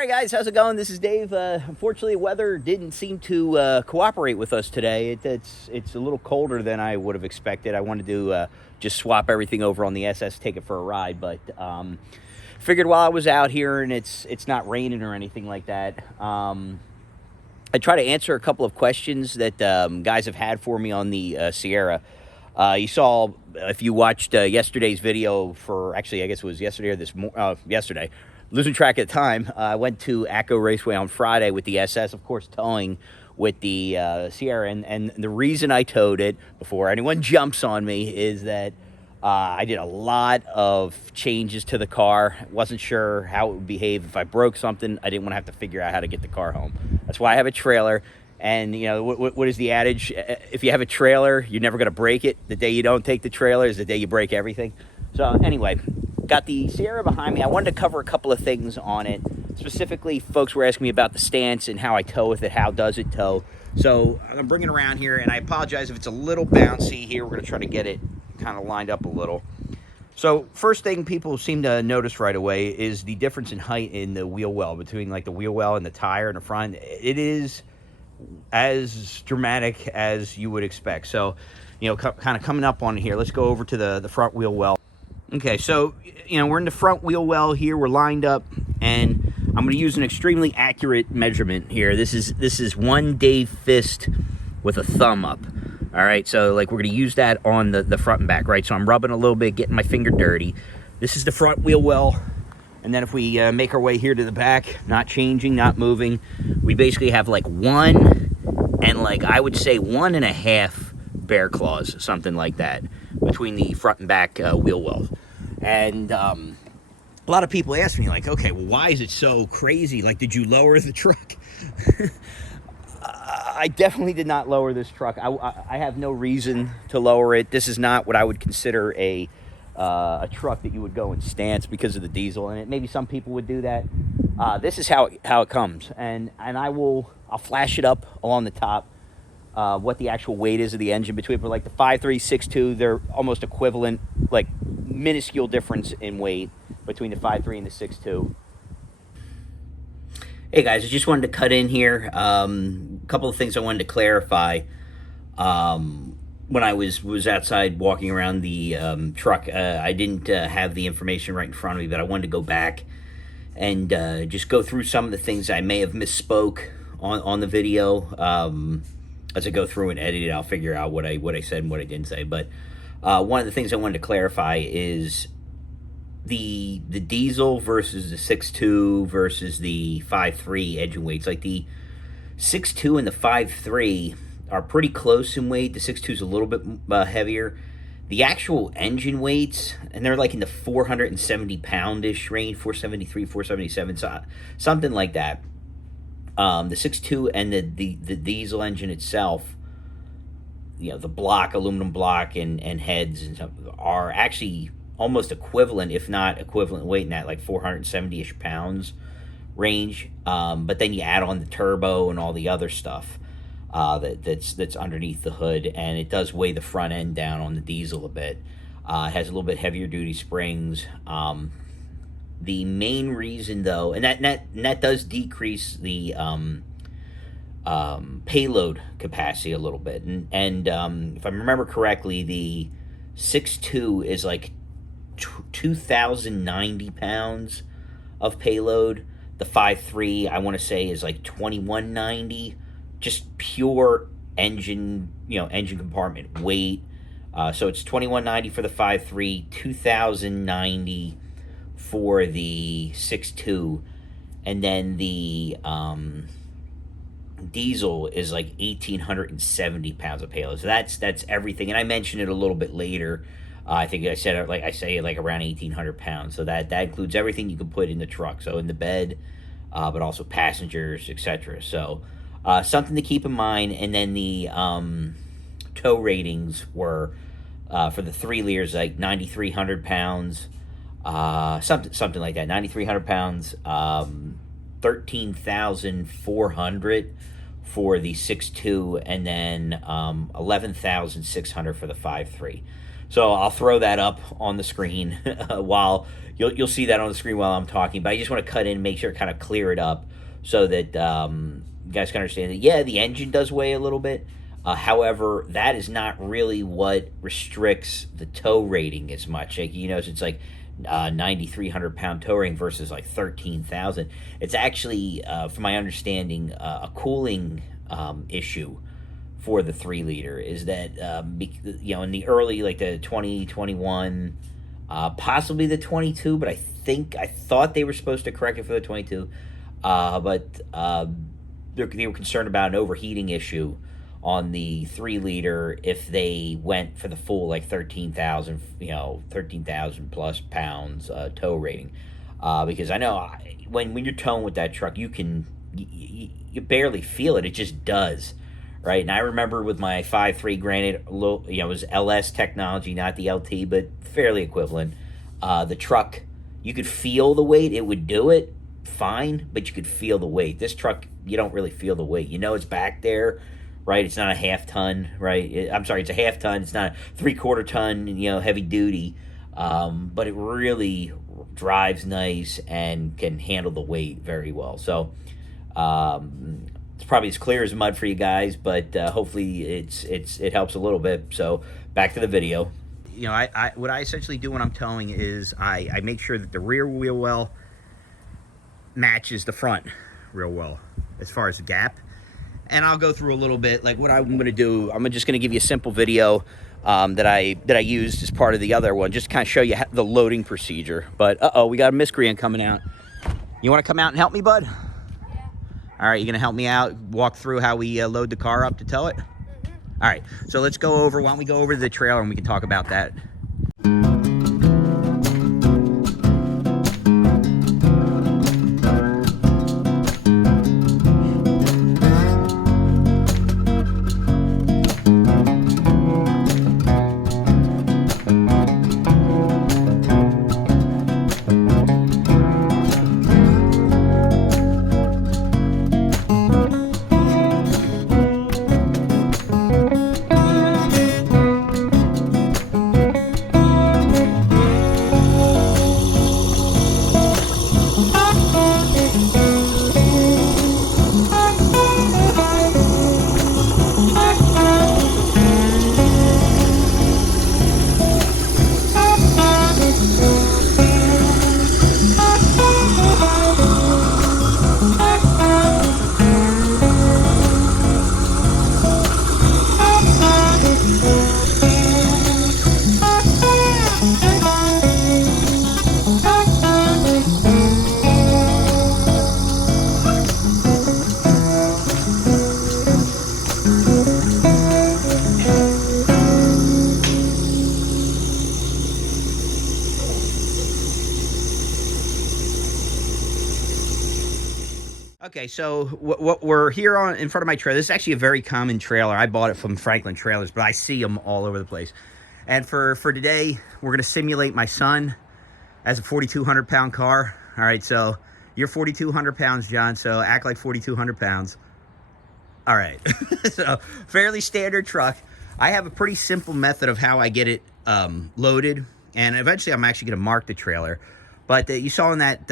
right, guys, how's it going? This is Dave. Unfortunately, weather didn't seem to cooperate with us today. It's a little colder than I would have expected. I wanted to just swap everything over on the SS, take it for a ride, but figured while I was out here and it's not raining or anything like that, I try to answer a couple of questions that guys have had for me on the Sierra. You saw, if you watched yesterday's video for, actually, I guess it was yesterday or yesterday, losing track of time. I went to ACO Raceway on Friday with the SS, of course, towing with the Sierra. And the reason I towed it, before anyone jumps on me, is that I did a lot of changes to the car. Wasn't sure how it would behave if I broke something. I didn't want to have to figure out how to get the car home. That's why I have a trailer. And, you know, what is the adage? If you have a trailer, you're never going to break it. The day you don't take the trailer is the day you break everything. So anyway, got the Sierra behind me. I wanted to cover a couple of things on it. Specifically, folks were asking me about the stance and how I tow with it. How does it tow? So I'm going to bring it around here, and I apologize if it's a little bouncy here. We're going to try to get it kind of lined up a little. So first thing people seem to notice right away is the difference in height in the wheel well, between like the wheel well and the tire in the front. It is as dramatic as you would expect. So, you know, kind of coming up on here, let's go over to the front wheel well. Okay, so, you know, we're in the front wheel well here. We're lined up, and I'm going to use an extremely accurate measurement here. This is one Dave fist with a thumb up. All right, so like we're going to use that on the front and back, right? So I'm rubbing a little bit, getting my finger dirty. This is the front wheel well. And then if we make our way here to the back, not changing, not moving, we basically have like one and like I would say 1.5 bear claws, something like that, between the front and back wheel wells. And a lot of people ask me like, okay, well, why is it so crazy? Like, did you lower the truck? I definitely did not lower this truck. I have no reason to lower it. This is not what I would consider a truck that you would go in stance because of the diesel in it. Maybe some people would do that. This is how it comes, and I'll flash it up along the top. What the actual weight is of the engine between, but like the 5.3, 6.2, they're almost equivalent, like minuscule difference in weight between the 5.3 and the 6.2. Hey guys, I just wanted to cut in here. A couple of things I wanted to clarify. When I was outside walking around the truck, I didn't have the information right in front of me, but I wanted to go back and just go through some of the things I may have misspoke on the video. As I go through and edit it, I'll figure out what I said and what I didn't say. But one of the things I wanted to clarify is the diesel versus the 6.2 versus the 5.3 engine weights. Like the 6.2 and the 5.3 are pretty close in weight. The 6.2 is a little bit heavier. The actual engine weights, and they're like in the 470 poundish range, 473, 477, something like that. The 6.2 and the diesel engine itself, you know, the block, aluminum block and heads and stuff are actually almost equivalent, if not equivalent weight, in that like 470-ish pounds range. But then you add on the turbo and all the other stuff that's underneath the hood, and it does weigh the front end down on the diesel a bit. It has a little bit heavier duty springs. The main reason, though, and that does decrease the payload capacity a little bit. And if I remember correctly, the 6.2 is like 2,090 pounds of payload. The 5.3, I want to say, is like 2,190, just pure engine, engine compartment weight. So it's 2,190 for the 5.3, 2,090 for the 6.2, and then the diesel is like 1,870 pounds of payload. So that's everything. And I mentioned it a little bit later. I think I said like around 1,800 pounds. So that includes everything you can put in the truck. So in the bed, but also passengers, etc. So something to keep in mind. And then the tow ratings were for the 3 liters like 9,300 pounds. Something like that. 9,300 pounds. 13,400 for the 6.2, and then 11,600 for the 5.3. So I'll throw that up on the screen while you'll see that on the screen while I'm talking. But I just want to cut in, make sure kind of clear it up so that you guys can understand that. Yeah, the engine does weigh a little bit. However, that is not really what restricts the tow rating as much. Like, you know, it's like 9,300 pound tow rating versus like 13,000. It's actually, from my understanding, a cooling issue for the 3 liter. Is that you know, in the early, like the 2021, possibly the 22, but I thought they were supposed to correct it for the 22, but they were concerned about an overheating issue on the 3 liter if they went for the full like 13,000, you know, 13,000 plus pounds tow rating, because I know when you're towing with that truck, you barely feel it. It just does, right? And I remember with my 5.3, granted, you know, it was LS technology, not the LT, but fairly equivalent. The truck, you could feel the weight. It would do it fine, but you could feel the weight. This truck, you don't really feel the weight. You know it's back there, right? It's not a half ton, right? I'm sorry, it's a half ton. It's not a 3/4 ton, you know, heavy duty. But it really drives nice and can handle the weight very well. So it's probably as clear as mud for you guys, but hopefully it helps a little bit. So back to the video. You know, what I essentially do when I'm towing is I make sure that the rear wheel well matches the front real well as far as the gap. And I'll go through a little bit, like what I'm going to do. I'm just going to give you a simple video that I used as part of the other one, just to kind of show you the loading procedure. But we got a miscreant coming out. You want to come out and help me, bud? Yeah. All right, you going to help me out, walk through how we load the car up to tow it? All right, so let's go over. Why don't we go over to the trailer and we can talk about that. Okay, so what we're here on in front of my trailer. This is actually a very common trailer. I bought it from Franklin Trailers, but I see them all over the place. And for today, we're going to simulate my son as a 4,200 pound car. All right, so you're 4,200 pounds, John, so act like 4,200 pounds. All right, so fairly standard truck. I have a pretty simple method of how I get it loaded, and eventually I'm actually going to mark the trailer. But you saw in that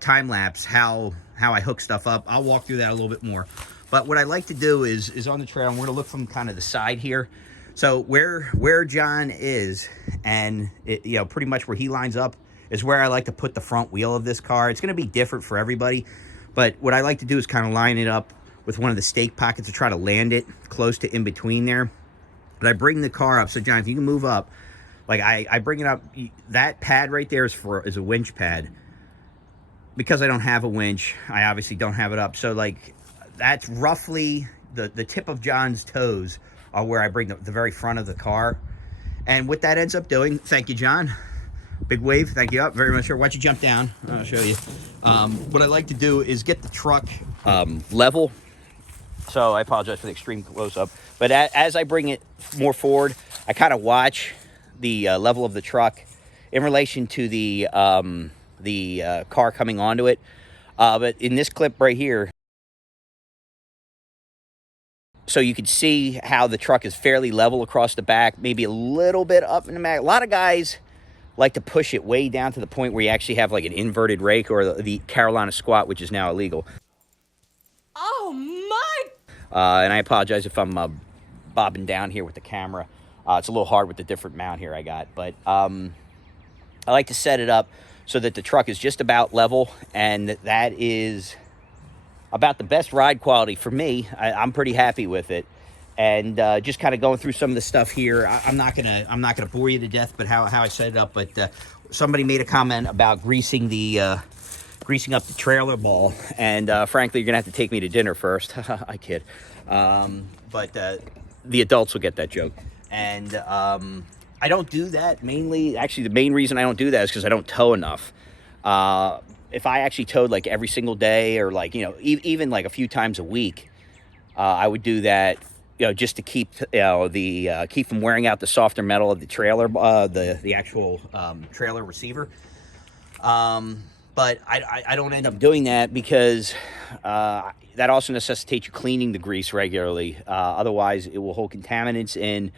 time lapse how I hook stuff up. I'll walk through that a little bit more. But what I like to do is on the trailer, and we're gonna look from kind of the side here. So where John is, and you know, pretty much where he lines up is where I like to put the front wheel of this car. It's gonna be different for everybody, but what I like to do is kind of line it up with one of the stake pockets to try to land it close to in between there. But I bring the car up. So John, if you can move up, like I bring it up. That pad right there is a winch pad. Because I don't have a winch, I obviously don't have it up. So like that's roughly the tip of John's toes are where I bring the very front of the car. And what that ends up doing, thank you, John. Big wave, thank you. Up very much sure. Why don't you jump down? I'll show you. What I like to do is get the truck level. So I apologize for the extreme close up. But as I bring it more forward, I kind of watch the level of the truck in relation to the car coming onto it. But in this clip right here, So you can see how the truck is fairly level across the back, maybe a little bit up in the back. A lot of guys like to push it way down to the point where you actually have like an inverted rake, or the Carolina squat, which is now illegal. Oh my! And I apologize if I'm bobbing down here with the camera. It's a little hard with the different mount here I got, but I like to set it up so that the truck is just about level, and that is about the best ride quality for me. I'm pretty happy with it. And just kind of going through some of the stuff here. I'm not gonna bore you to death, but how I set it up. But somebody made a comment about greasing up the trailer ball, and frankly, you're gonna have to take me to dinner first. I kid, but the adults will get that joke. And I don't do that mainly. Actually, the main reason I don't do that is because I don't tow enough. If I actually towed like every single day, or like, you know, even like a few times a week, I would do that. You know, just to keep, you know, keep from wearing out the softer metal of the trailer, the actual trailer receiver. But I don't end up doing that because that also necessitates you cleaning the grease regularly. Otherwise, it will hold contaminants in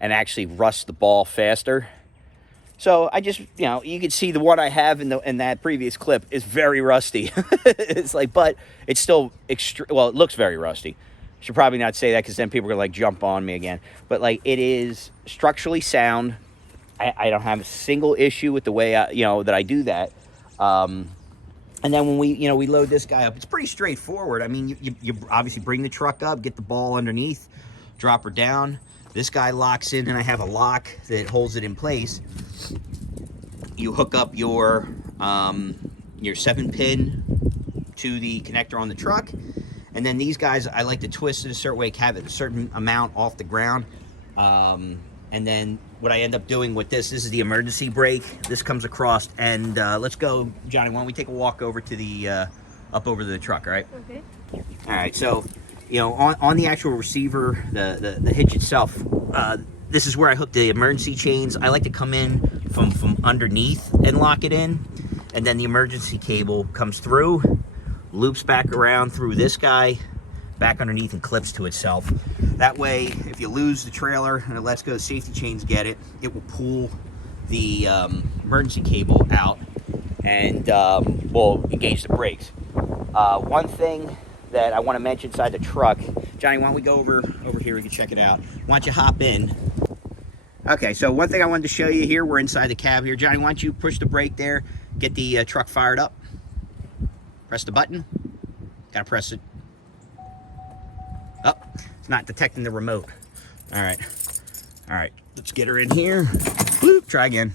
and actually rust the ball faster. So I just, you know, you can see the one I have in that previous clip is very rusty. It's like, but it's still well, it looks very rusty. Should probably not say that because then people are gonna like jump on me again. But like, it is structurally sound. I don't have a single issue with the way that I do that. And then when we load this guy up, it's pretty straightforward. I mean, you obviously bring the truck up, get the ball underneath, drop her down. This guy locks in, and I have a lock that holds it in place. You hook up your 7-pin to the connector on the truck. And then these guys, I like to twist it a certain way, have it a certain amount off the ground. And then what I end up doing with this is the emergency brake. This comes across, and let's go, Johnny, why don't we take a walk over to the, up over to the truck, all right? Okay. All right, so, you know, on the actual receiver, the hitch itself, this is where I hook the emergency chains. I like to come in from underneath and lock it in. And then the emergency cable comes through, loops back around through this guy, back underneath, and clips to itself. That way, if you lose the trailer and it lets go, safety chains get it, it will pull the emergency cable out and will engage the brakes. One thing that I want to mention inside the truck, Johnny, why don't we go over here, we can check it out. Why don't you hop in? Okay, so one thing I wanted to show you here, we're inside the cab here. Johnny, why don't you push the brake there, get the truck fired up. Press the button. Gotta press it. Oh, it's not detecting the remote. All right. All right, let's get her in here. Bloop, try again.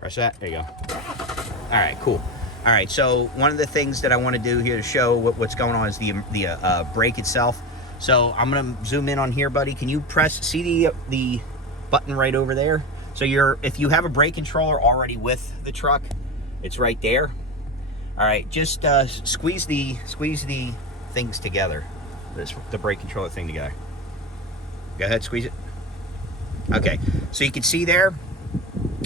Press that, there you go. All right, cool. All right, so one of the things that I want to do here to show what's going on is the brake itself. So I'm gonna zoom in on here, buddy. Can you see the button right over there? So if you have a brake controller already with the truck, it's right there. All right, just squeeze the things together. The brake controller thing together. Go ahead, squeeze it. Okay, so you can see there,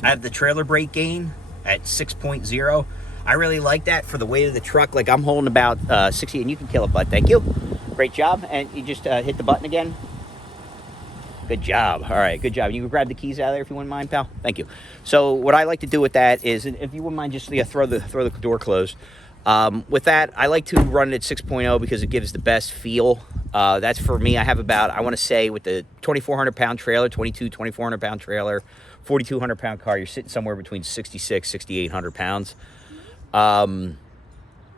I have the trailer brake gain at 6.0. I really like that for the weight of the truck. Like, I'm holding about 60, and you can kill it, bud. Thank you. Great job. And you just hit the button again. Good job. All right, good job. You can grab the keys out of there if you wouldn't mind, pal. Thank you. So what I like to do with that is, if you wouldn't mind, just throw the door closed. With that, I like to run it at 6.0 because it gives the best feel. That's for me. I have about, I want to say, with the 2,400-pound trailer, 2,400-pound trailer, 4,200-pound car, you're sitting somewhere between 6,800 pounds.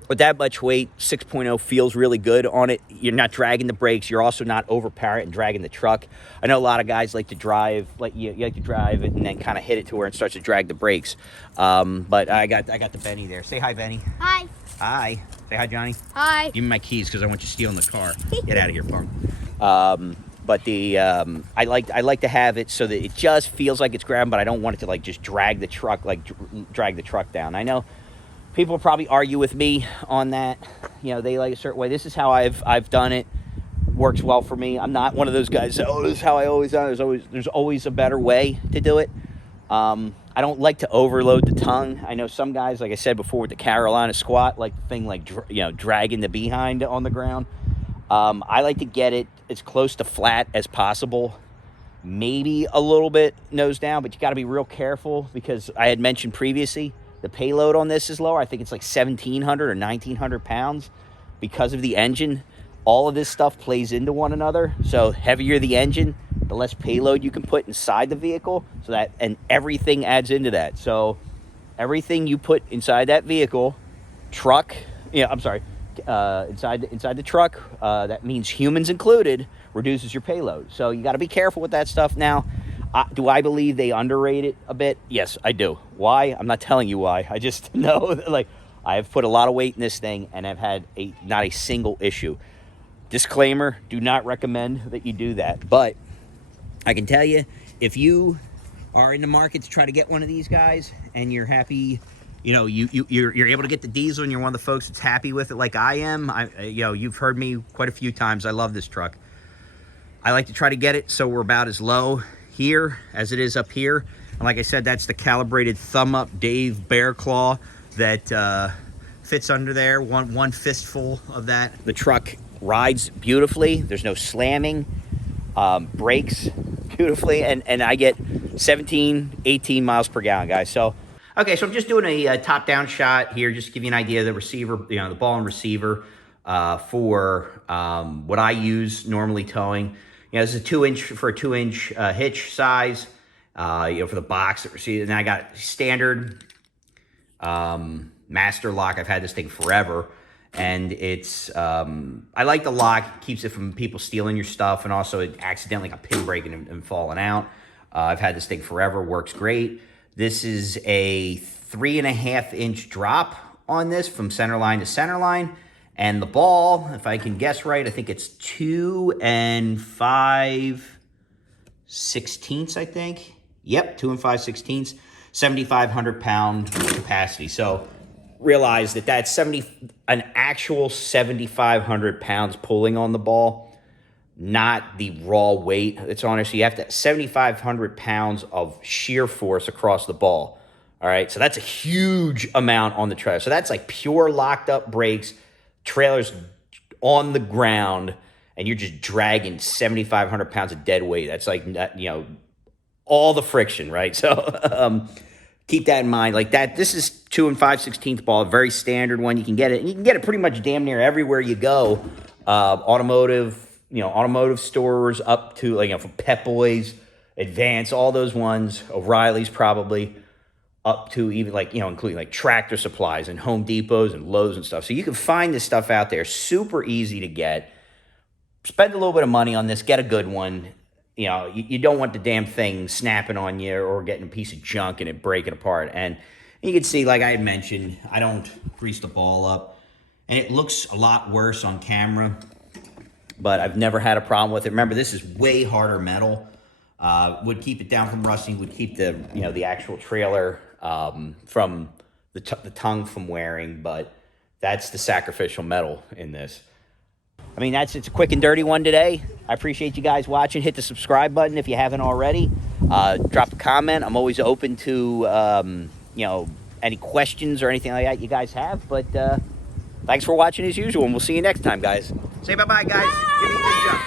With that much weight, 6.0 feels really good on it. You're not dragging the brakes. You're also not overpowering and dragging the truck. I know a lot of guys like to drive, you like to drive it and then kind of hit it to where it starts to drag the brakes. But I got the Benny there. Say hi, Benny. Hi. Hi. Say hi, Johnny. Hi. Give me my keys because I want you stealing the car. Get out of here, punk. But I like to have it so that it just feels like it's grabbing, but I don't want it to like just drag the truck, drag the truck down. I know people probably argue with me on that. You know, they like a certain way. This is how I've done it. Works well for me. I'm not one of those guys that, oh, this is how I always done it. There's always a better way to do it. I don't like to overload the tongue. I know some guys, like I said before, with the Carolina squat, like the thing, dragging the behind on the ground. I like to get it as close to flat as possible. Maybe a little bit nose down, but you got to be real careful because I had mentioned previously the payload on this is lower. I think it's like 1,700 or 1,900 pounds because of the engine. All of this stuff plays into one another. So heavier the engine, the less payload you can put inside the vehicle. So that, and everything adds into that. So everything you put inside that vehicle, truck, inside the truck, that means humans included, reduces your payload. So you got to be careful with that stuff. Now, do I believe they underrate it a bit? Yes, I do. Why? I'm not telling you why. I just know that, like, I have put a lot of weight in this thing and I've had not a single issue. Disclaimer, do not recommend that you do that. But I can tell you, if you are in the market to try to get one of these guys and you're happy, you're able to get the diesel and you're one of the folks that's happy with it like I am, you've heard me quite a few times. I love this truck. I like to try to get it so we're about as low here as it is up here. And like I said, that's the calibrated thumb up Dave Bear Claw that fits under there. One fistful of that. The truck rides beautifully. There's no slamming. Brakes beautifully. And I get 17, 18 miles per gallon, guys. So, okay, so I'm just doing a top-down shot here just to give you an idea of the receiver, the ball and receiver for what I use normally towing. This is a 2-inch hitch size, for the box that receives. And I got standard master lock. I've had this thing forever, and it's I like the lock. It keeps it from people stealing your stuff, and also it accidentally got pin breaking and falling out. I've had this thing forever. Works great. This is a 3.5-inch drop on this from center line to center line. And the ball, if I can guess right, I think it's 2 5/16, I think. Yep, 2 5/16, 7,500 pound capacity. So realize that that's an actual 7,500 pounds pulling on the ball, not the raw weight that's on it. So you have to 7,500 pounds of shear force across the ball. All right, so that's a huge amount on the trailer. So that's like pure locked up brakes, trailers on the ground, and you're just dragging 7,500 pounds of dead weight. That's like, all the friction, right? So keep that in mind. Like that, this is 2 5/16 ball, a very standard one. You can get it, and you can get it pretty much damn near everywhere you go. Automotive stores up to from Pep Boys, Advance, all those ones, O'Reilly's probably, up to even including Tractor Supplies and Home Depots and Lowe's and stuff. So you can find this stuff out there, super easy to get. Spend a little bit of money on this, get a good one. You don't want the damn thing snapping on you or getting a piece of junk and it breaking apart. And you can see, like I had mentioned, I don't grease the ball up. And it looks a lot worse on camera, but I've never had a problem with it. Remember, this is way harder metal. Would keep it down from rusting, would keep the actual trailer from the tongue from wearing, but that's the sacrificial metal in this. I mean, it's a quick and dirty one today. I appreciate you guys watching. Hit the subscribe button if you haven't already. Drop a comment. I'm always open to any questions or anything like that you guys have. But thanks for watching as usual, and we'll see you next time, guys. Say bye-bye, guys. Give me a good jump.